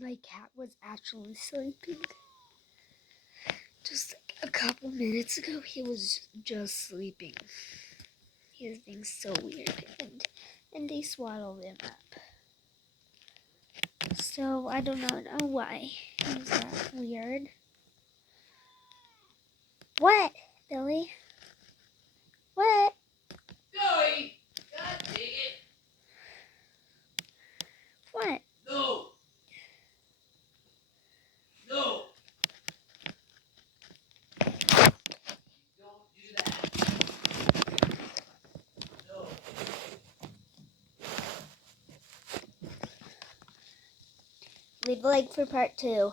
my cat was actually sleeping. Just like a couple minutes ago, he was just sleeping. He was being so weird, and they swaddled him up. So I don't know why he was that weird. What, Billy? What? Joey! God dang it! What? No! No! Don't do that. No. Leave a like for part 2.